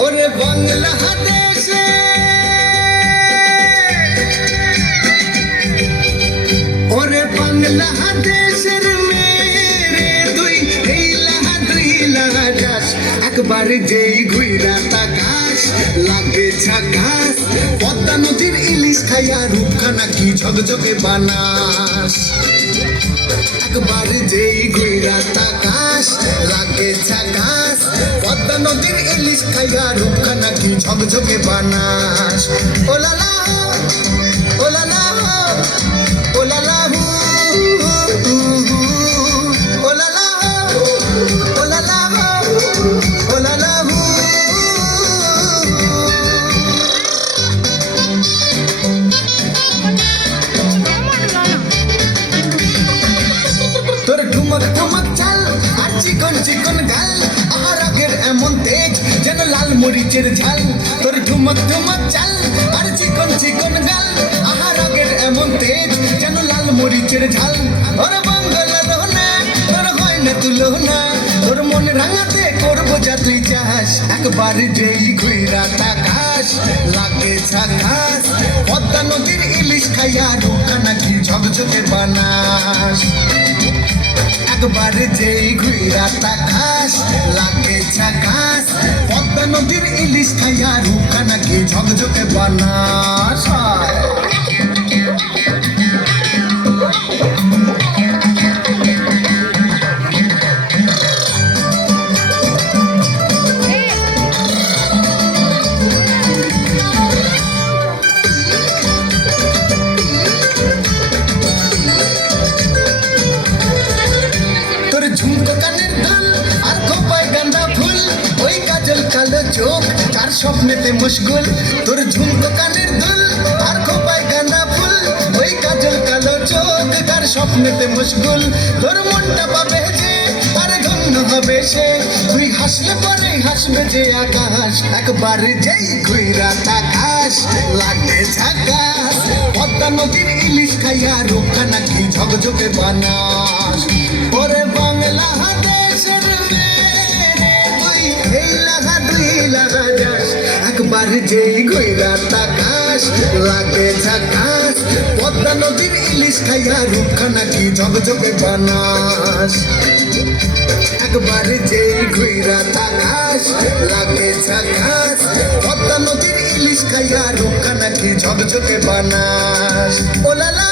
ওরে বাংলাদেশে ওরে বাংলাদেশের মেরে দুই লাগাস একবার যেই ঘুইরা তাকাস লাগে ঝাকাস পদ্মা নদীর ইলিশ খাইয়া রূপখানা কি ঝকঝকে বানাস একবার যেই ঘুইরা তাকাস লাগে ঝাকাস পদ্মা নদীর ইলিশ খাইয়া রূপখানা কি ঝকঝকে বানাস ওলালা ওলালা ওলালা ওলালা ওলালা ওলালা তোর ঠুমক ঠুমক চাল আর চিকন চিকন গাল আহার আগের এমন তেজ যেন লাল মরিচের ঝাল তোর ঠুমক ঠুমক চাল আর চিকন চিকন গাল আহার আগের এমন তেজ যেন লাল মরিচের ঝাল ওর বাংলা রহনা তোর হয় না তুলনা তোর মন রাঙাতে করবো যা তুই চাস একবার যেই ঘুইরা তাকাস লাগে ঝাকাস পদ্মা নদীর ইলিশ খাইয়া রূপখানা কি ঝকঝকে বানাস একবার যেই ঘুইরা তাকাস লাগে ঝাকাস পদ্মা নদীর ইলিশ খাইয়া রূপখানা কি ঝকঝকে বানাস ঝুমকো কানের দুল আর খোপায় গাঁদা ফুল ওই কাজল কালো চোখ তার স্বপ্নেতে মুশগুল তোর ঝুমকো কানের দুল আর খোপায় গাঁদা ফুল ওই কাজল কালো চোখ তার স্বপ্নেতে মুশগুল তোর মনটা পাবে যে আর ধন্য হবে সে তুই হাসলে পরে হাসবে যে আকাশ একবার যেই ঘুইরা তাকাস লাগে ঝাকাস পদ্মা নদীর ইলিশ খাইয়া রূপখানা কি ঝকঝকে বানাস ওরে বাংলাদেশের মেরে তুই দুই লাগা যাস একবার যেই ঘুইরা তাকাস লাগে ঝাকাস পদ্মা নদীর ইলিশ খাইয়া রূপখানা কি ঝকঝকে বানাস একবার যেই ঘুইরা তাকাস লাগে ঝাকাস পদ্মা নদীর ইলিশ খাইয়া রূপখানা কি ঝকঝকে বানাস ওলালা